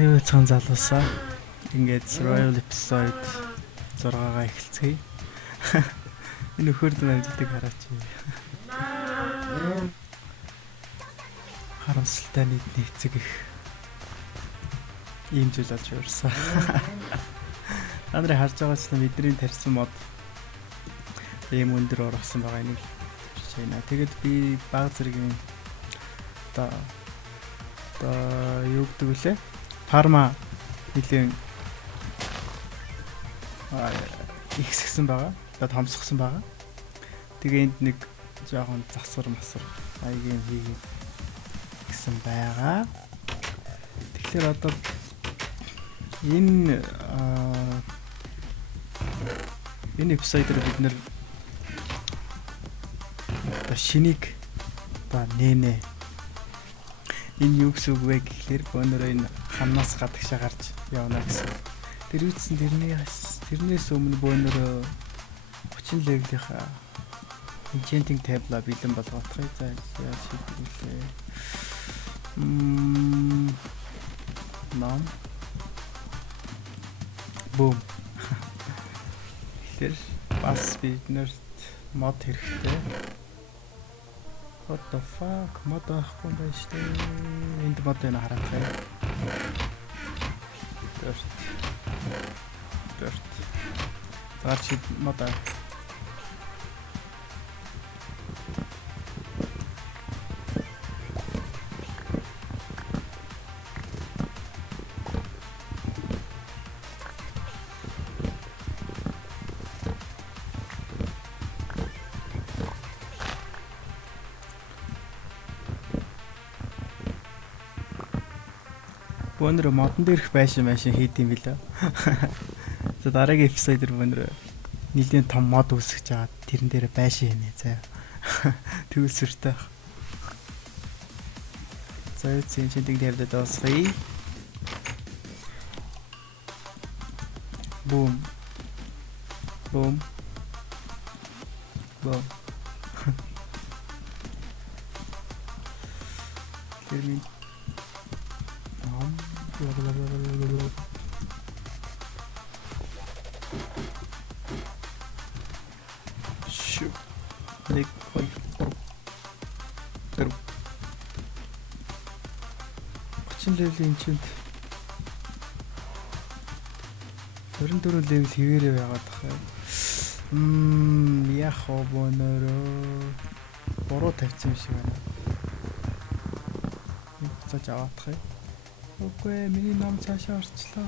Аюу цаан залуусаа. Ингээд survival episode 6-гаа эхэлцгээе. Энэ өхөрд амьддаг хараач. Харамсалтай нийцэг их ийм зүйл болж өрсөн. Та нарын харж байгаа ч бидний тарьсан мод ийм өндөр орсон байгаа юм байна. Тэгэд би баг зэргийн одоо юу гэдэг вүлээ? Парма нэлийн ихсгсэн байгаа. Одоо томсгсон байгаа. Тэгээ энд нэг жоохон засвар масвар аягийн хийгээд гэсэн байгаа. Тэгэхээр одоо энэ эпизодоор бид нэр одоо шинийг одоо нэнэ энэ юу гэсэн үг вэ гэхээр өнөөдөр энэ ханаас гадагшаа гарч явна гэсэн. Тэр үтсэн тэрнээс өмнө өнөөдөр 30 левелийнхаа enchanting table бэлэн болгоотхой. За яаж хийх вэ? Нам бум. Тэр бас биднэрт мод хэрэгтэй. What the fuck? Мод авахгүй байж тээ. Энд мод байна хараатай. Дөрт. Гарч мод аа. Өнөр модон дээрх байшин хийд юм билээ. За дараагийн эпизодэр өнөр нэлийн том мод үүсгэж байгаа. Тэрэн дээр байшин хийнэ заа. Төвлөртэй. За эцэнчдэг дэвдээ дуусгая. Бум. Бум. Бум. Тэрний Shoot. Leg ой. Тэр 30 левлийн чинт 24 левел хэвээрээ байгаад тахаа. Яах вэ нөрөө. Бороо тавьсан шиг байна. Цааш аваад тахаа. Үгүй миний ном цаашаа орчлоо.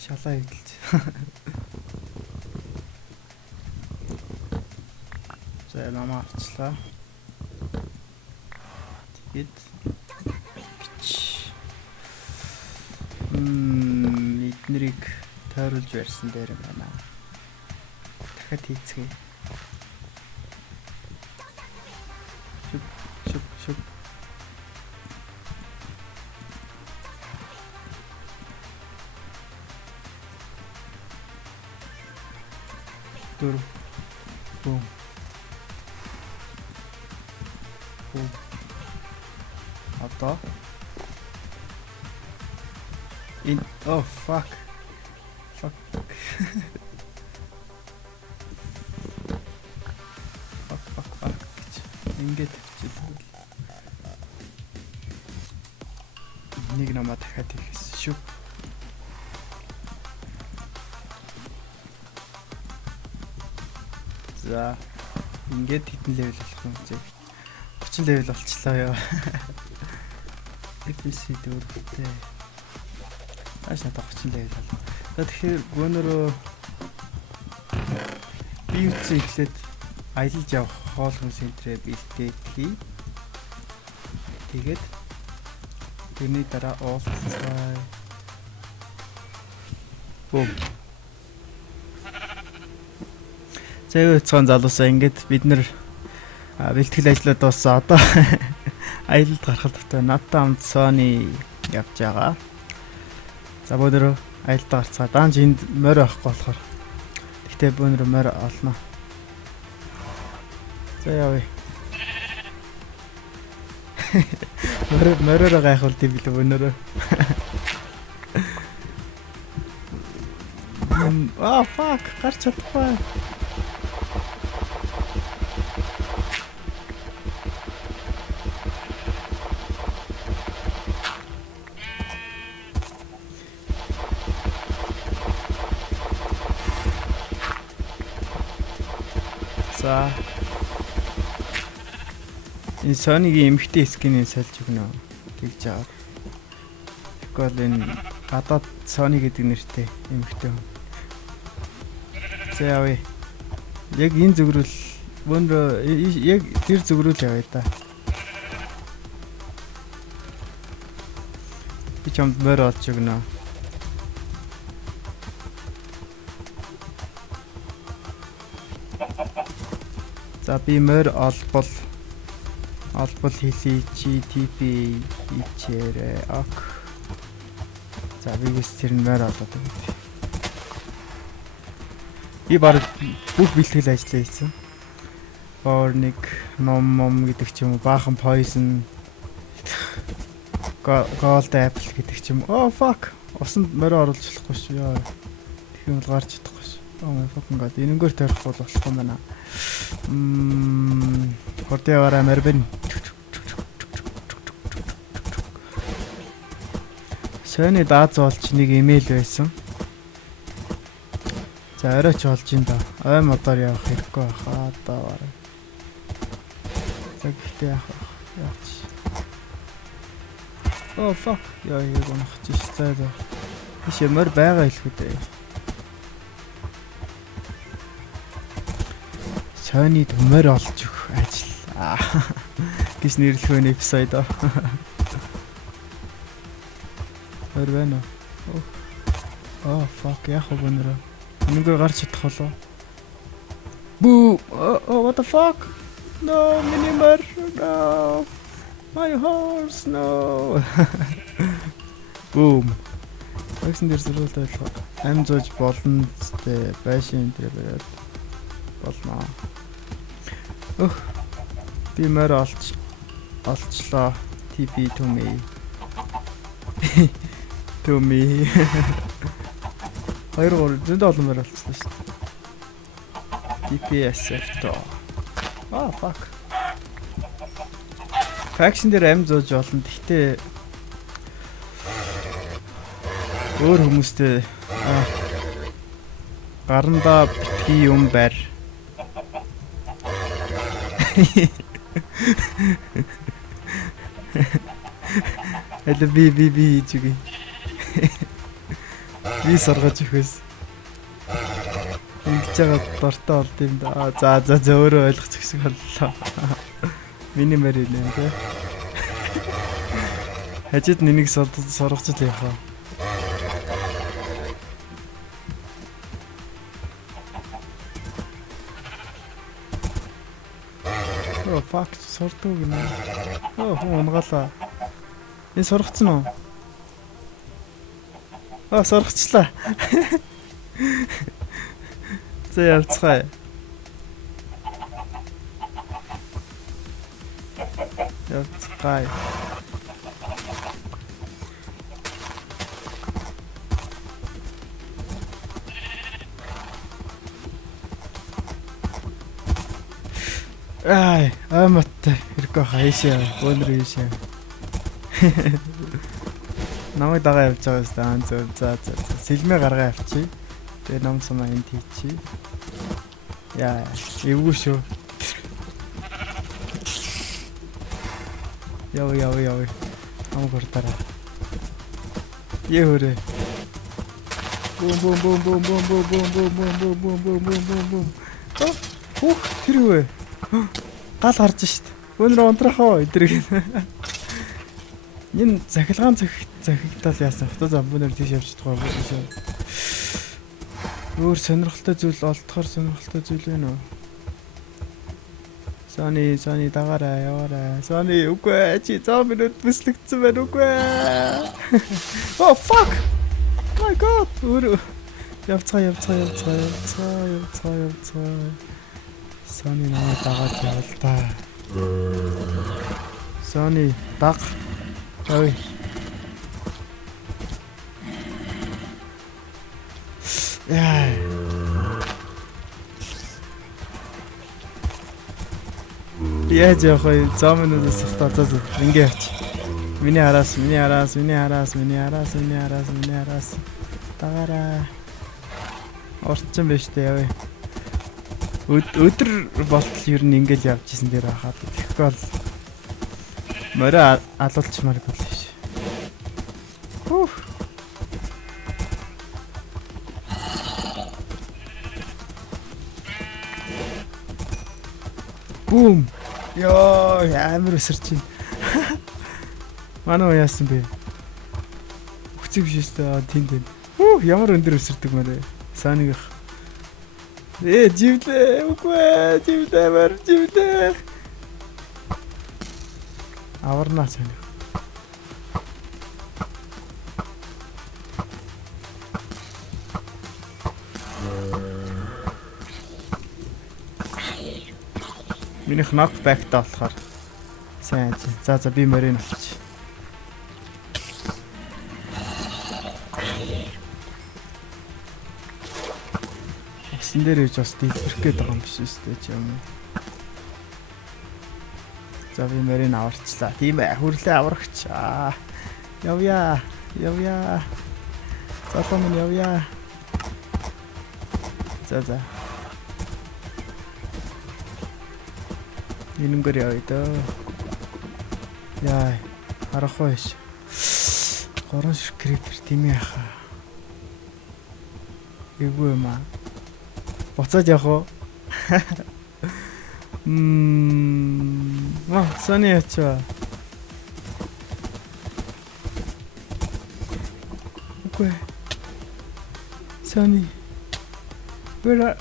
Шалаа идэлж. За ном авчлаа. Тэгэд эднэрийг тойруулж барьсан дээр юм байна. Дахиад хийцгээе. Шүп. Бум. Бум. Одоо oh fuck. Fuck. Ингээд нэг намаа дахиад хийсэн шүү. За ингээд хитэн левел болох юм зэ. 30 левел болчлоо ёо. Эпизод 4-тэй. Ааш надад 30 левел боллоо. За тэгэхээр өнөөрөө би үтсэн эхлээд аялалж явах хоолгон центрээ бэлтгээе. Тэгээд тэрний дараа уулзцай. Бум. За юу цаан залуусаа ингээд бид нэр бэлтгэл ажлаа дууссан. Одоо аялалд гарахад та надтай хамт Sony явж байгаа. За өнөөдөр аялалд гарцгаа. Даанч энд морь авахгүй болохоор. Гэтэ өнөөдөр морь олно. За явъя. Мороор гайхуулт юм билүү өнөөрөө. Fuck, гарч чадахгүй. За. Энэ Sony-гийн эмхтэй скинээ сольж өгнө. Тэгж аваад. Тэгвэл энэ гадаад Sony гэдэг нэртэй эмхтэй. За явъя. Яг энэ зүгрүүл өнөө яг тэр зүгрүүл явъя да. Би чамд мөр олж өгнө. За би мөр олбол хийлий чи TP хийчээрээ ок. За бигээс тэр мөр олоод өгье. Би баг бүх бэлтгэл ажиллаа хийсэн. Bornig ном гэдэг ч юм уу, баахан poison, gold apple гэдэг ч юм. Oh fuck. Усанд морь оруулж болохгүй шүү. Яа. Тэг юм бол гарч чадахгүй шүү. Oh my fucking god. Энэнгээр тарих бол болохгүй байна. Хортиавара мэрбэн. Sony дааз олч нэг имэйл байсан. За оройч олж ин да. Ой модоор явах хэрэггүй баха одоо барай. Тэгтээ яах. Oh fuck. Яа яг унах чиш цаа. Иш мөр байгаа хэлэхэд дээ. Sony мөр олж өгөх ажил. Гис нэрлэх вэ эпизод. Мөр байна уу? Oh fuck яах вэ нэрэ? Энэгээр гарч чадах болов. Бүү. Oh what the fuck? No, minimar. No. My horse. No. Boom. Тэгсэн дээр зөвлөлт байлгаа. Ам зууж болно зтэй байшин дээр бариад болно. Би мөр олчлоо. TP to me. To me. 2 зөндөө олон мөр олцсон шүү дээ. DPSF то. Ah fuck. Faction дээр ам зууж олон. Гэхдээ өөр хүмүүстэй гарандаа битгий юм байр. Элэ би чиги. Би саргаж өгөөс. Ингэж байгаа дортой болд юм да. За өөрөө ойлгох зэгсэг боллоо. Миний мэр нэ тэ. Хажид нэнийг соргоч л яхаа. Oh fuck сордог гинэ. Oh унгаалаа. Энэ соргоцсон уу? Соргочлаа. За явцгаая. Явцгаая. Ай, амт хэрэг хайшаа. Өнөр ийшээ. Намайг дагаа явж байгаа юм за. Сэлмээ гаргаа авчи. Тэгээ ном сумаа энд хийчи. Яа, эвгүй шүү. Яв. Ам гортараа. Еврэ. Бум. Тэр үү? Гал гарч шít. Өнөр унтрахаа эдрэг. Энэ захилгаан захигдал яасан. Авто замбунаар тийш явж чадахгүй юм. Өөр сонирхолтой зүйл олдохоор сонирхолтой зүйл байна уу? Sony дагаараа яваарай. Sony үгүй чи 100 минут бүслэгдсэн байна үгүй. Oh fuck. My god. Явцгаа. Sony намайг дагаад явал та. Sony даг. Ой. Яа. Яаж яах вэ? Зомнуудаас татаад ингэ явчих. Миний араас. Тагаараа. Орчин биш дээ яваа. Өдөр болтол ер нь ингээл явж исэн дээр байхад тэгэхгүй бол морой алуулчмааргүй л биш. Хүү. Бум. Ёо, амар өсөрч байна. Манай яасан бэ? Хүчиг биш өстой тэнд. Хүү, ямар өндөр өсөрдөг мөрөө. Санийх. Живлээ, үгүй, живлээ. Аварнаа санийх. Минийх knockback-тай болохоор сайн ажи. За би морийг авчих. Эсэн дээр ивж бас дэлбэрэх гээд байгаа юм биш үстэй ч юм уу. За би морийг аварчлаа. Тийм ээ, хүрлээ аврагч. Явъя. За томн явъя. За. Инэнгэр явъя даа. Яа, харахгүй биш. Горон шиг крипер тийм яха. Эвгүй маа. Буцаад явах уу? Сони ячаа. Окей. Сони. Вэра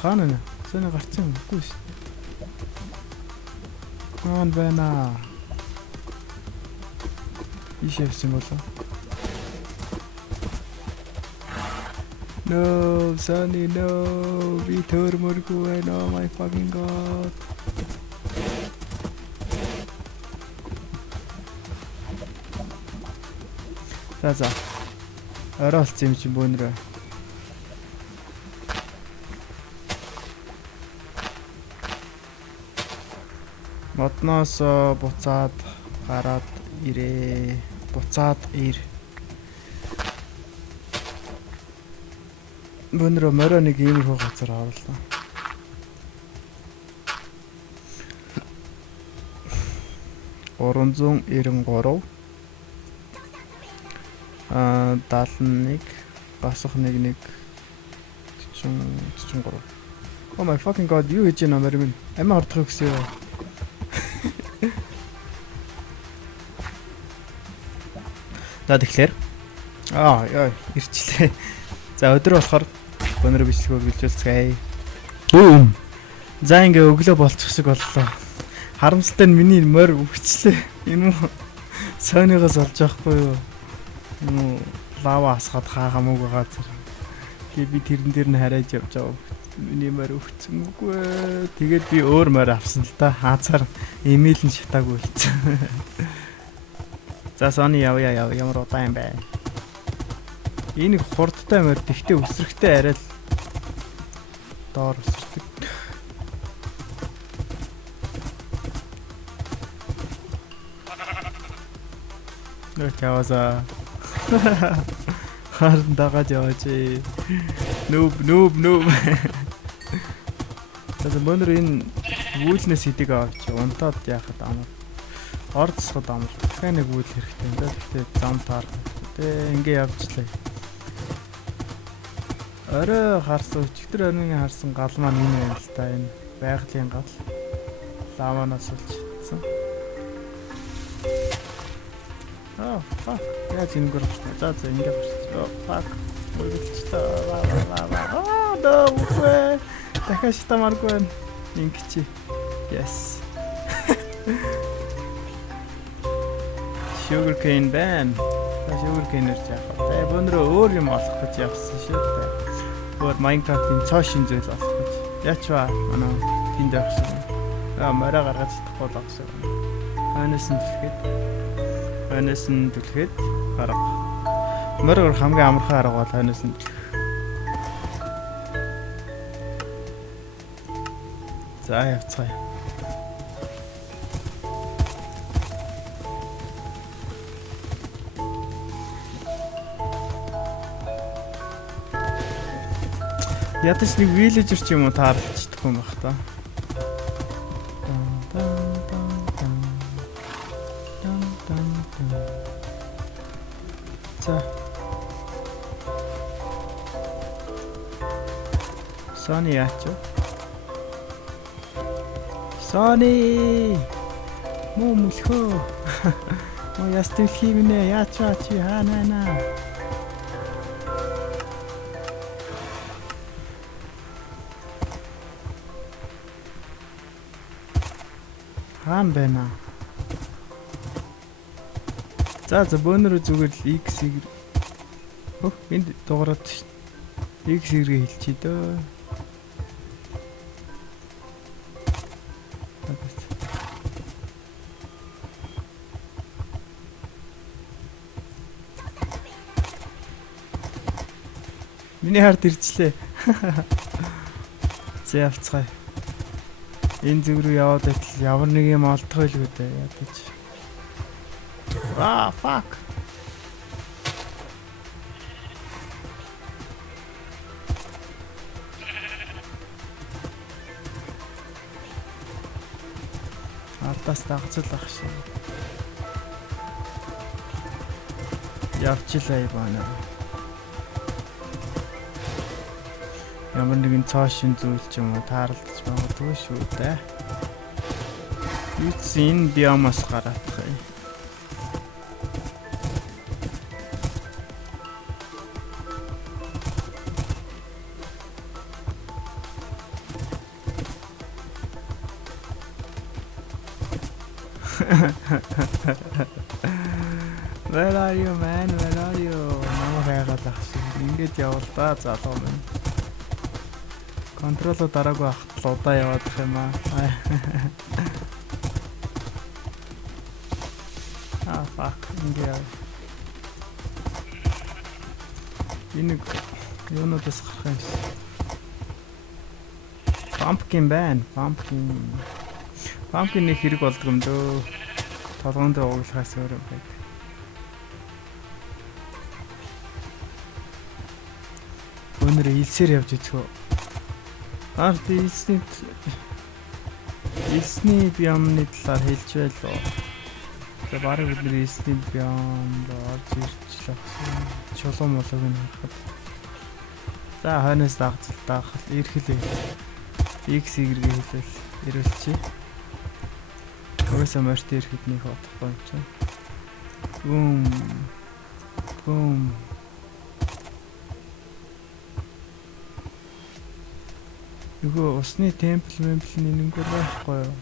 хаана? Сони гарцсан үгүй шүү. Хаан байна. Ишээвсэн болоо. No, Sunny, no. We törmörgú and oh my fucking god. За. Оролцсон юм чинь бөөнрөө. Модноос буцаад гараад ирээ. Буцаад ир. Бөөнрөө морой нэг иймэрхүү газар орлоо. $393 71 басах 11 43. Oh my fucking god, юу хийж байна морь минь? Амиа ордох гэсэн юу? За тэгэхээр ирчлээ. За өдөр болохоор бөөнрөө бичлэгөө бэлжүүлцгээе. Бүүм. За ингээ өглөө болчих шиг боллоо. Харамсалтай нь миний морь өвчлээ. Энэ мө сойныгоос олж авахгүй юу? Лава асгаад хамаагүй газар. Тэгээ би тэрэн дээр нь хараад явж байгаа. Миний морь өвцсөн үгүй. Тэгээд би өөр морь авсан л да. Хаацаар имэйл нь шатаагүй болчихсон. За сони явъя ямар удаан юм бэ? Энийг хурдтай морь тэгтээ өсрөхтэй арай л доор өсөрдөг. Явааса. Харин дагаад яваач. Нүүб. Тэгээд мөнөр энэ вүүлнээс идэг авч унтаад яхад амар. Ордсоход амар. Дахиад нэг вүүл хэрэгтэй юм да. Тэгтээ зам таар. Тэгээ ингээ явжлаа. Орой харсан өчигдөр оройн харсан гал маань энэ байна л та энэ байгалийн гал. Лаванаас улчсан. Fuck. Яаж ингэ гэрч. За ингэ гэрч. Fuck. Дөө. Дахиад тамаргүй. Ингэчи. Yes. Sugar cane ban. Sugar cane ирж яах вэ? Бөөнрөө өөр юм олох гэж явсан шүү дээ. Өөр Minecraft-ийн цоо шин зүйл олох гэж. Яачваа манай тэнд явах шиг. Морой гаргаж чадахгүй л авсан. Хаанаас нь хэлэхэд Хойноос нь түлхээд арга. Мөрөөр хамгийн амархан арга бол хойноос нь түлхэх. За явцгаая. Ядаж нэг виллежер ч юм уу таарлцдаг юм бах та. За. Сони яач вэ? Сони! Муу мөлхөө. Муу яст дэлхий минь яач чи хаана. Хаан байна. За бөөнөрөө зүгээр л X энд дуурайд ш. X хэрэг хэлчихье дөө. Миний хард ирчлээ. За явцгаая. Энэ зүг рүү яваад байтал ямар нэг юм олдох байлгүй дээ ядаж. Fuck. Атас тагцал ах шиг. Явчлаа бана. Ямар нэгэн цаашин зүйл ч юм уу таарлаж магадгүй шүү дээ. Юуц энэ биомас гараадах юм. Where are you man? Where are you? Намайг хайгаалах шиг. Ингээд явал да залуу минь. Контроло дараагүй ахтал удаа яваад их юм аа. Fuck. Ингээд. Энэ юунуудаас гарах юм. Pumpkin байна. Pumpkin нэг хэрэг болдго юм дөө. Толгоонд ууглахаас өөр юм байна. Өнөр илсээр явж идэх. Ард илсний биомны талаар хэлж байлоо. Тэгээ барыг бид нэр илсний биомд орж ирчлээ. Чулуун молог нь харахад. За хойноос дагцалтаах эрхлээ. X Y-гээ хэлэл ирүүлчихье. Өөрөөсөө морьт ирэхэд нэг бодохгүй юм чинь. Boom. Нөгөө усны темпл нэмэнгүүр байхгүй юу?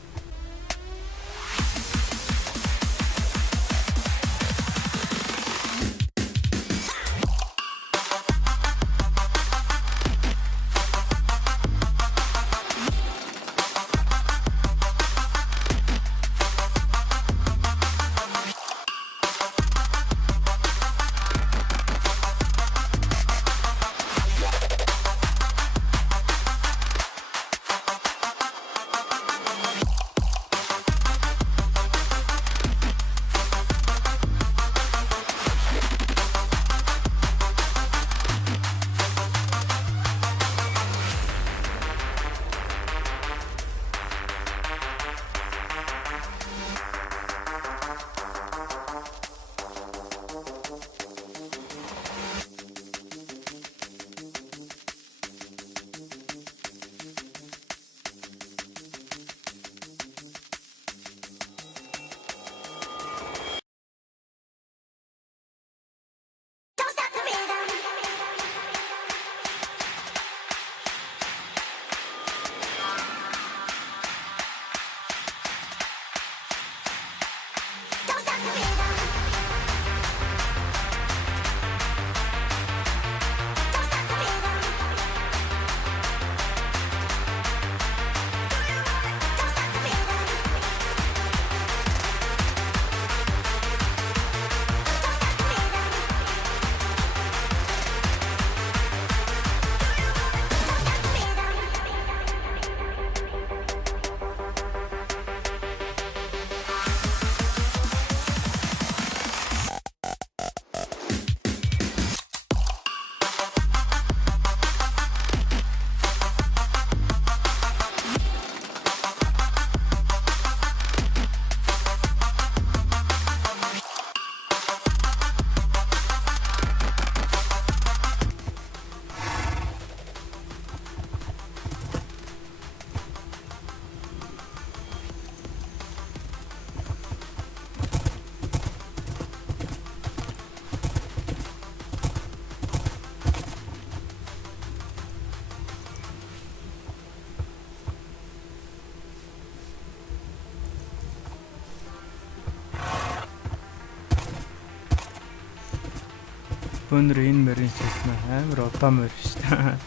Өнөр энэ мөрийн сүлмэ амар удаан мөр шүү дээ.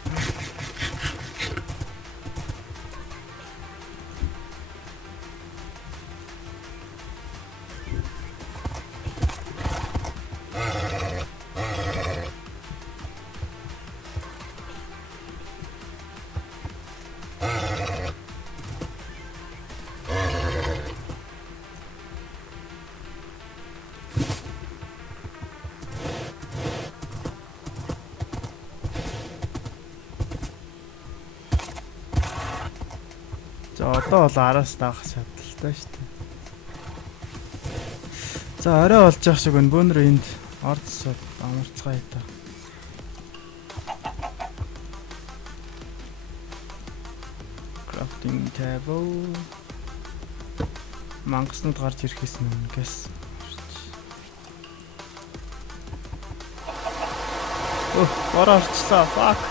За одоо бол араас даах шаардлагатай шүү дээ. За орой болж явах шиг байна. Бөөнөр энд ордсоо амарцгаая та. Crafting table. Мангаснууд гарч ирэхээс өмнө гэс. Бороо орчлоо. Fuck.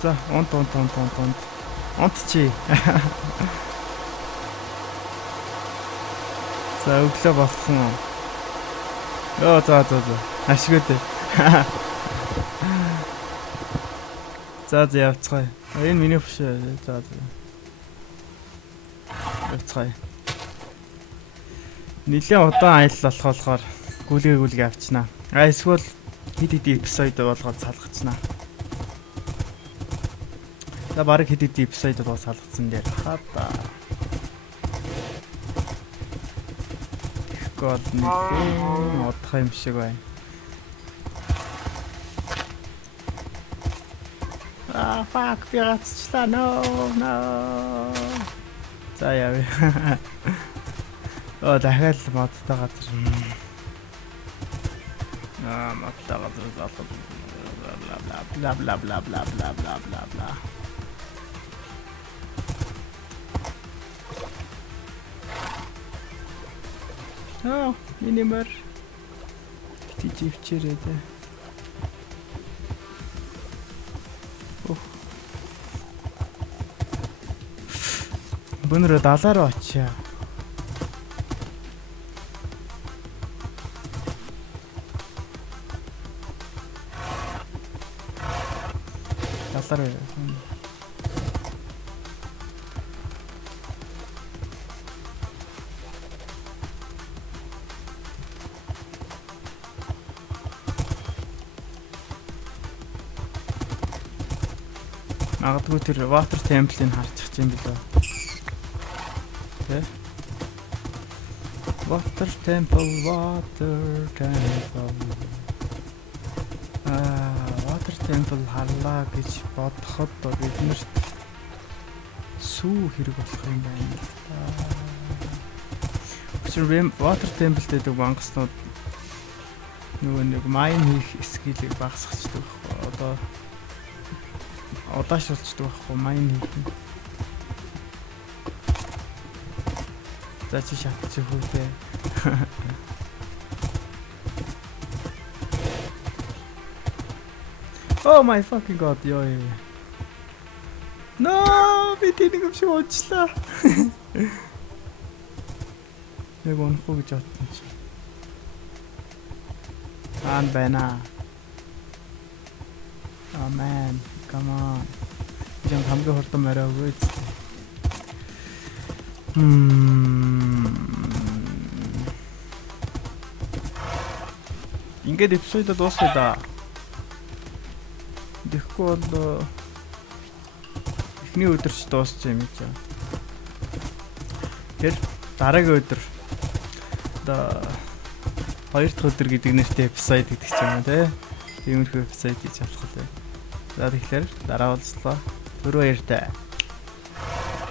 За, онт чи. За, өглөө болсон. Йоо, за. Ашгүй дээ. За, явцгаая. Энэ миний биш. За. Явцгаая. Нилээн удаан аялал болохоор гүлгээ авчнаа. Эсвэл хэд эпизод болгоод салгацнаа. За бараг хэд эпизод бол салгацсан дээр хата. Гол нэг одох юм шиг байна. Fuck, би гацчлаа. No. За яа. Дахиад модтой газар. Модтой газар залуу. Бла. Минимер. Тиживчээрээ тэ. Бөнөрө далаар очиа. Далаар. Магадгүй тэр water temple-ийг харчих юм билүү. Тэ? Water temple. Water temple харлаа гэж бодоход биднэрт сүү хэрэг болох юм байна. Өчигдөр water temple гэдэг мангаснууд нөгөө нэг mine хийх скиллийг багасгачдаг. Одоо удаашруулчихдаг байхгүй mine хийх. За чи шатчих хөөе. Oh my fucking god, ёо. No, би тэнийг юм шиг уучлаа. Яг унахгүй гэж бодсон чи. Байна. Oh man, come on. Жан хамгийн хурдан мараа өгөөч. Ингээд эпизод дуусгая да. Тэгэхгүй бол эхний өдөр ч дуусчих юм чи. Тэр дараагийн өдөр одоо хоёр дахь өдөр гэдэг нэртэй эпизод гэдэг ч юм уу те. Иймэрхүү эпизод хийж авах хэрэгтэй. За тэгэхээр дараа уулзлаа. Түрүү баяртай.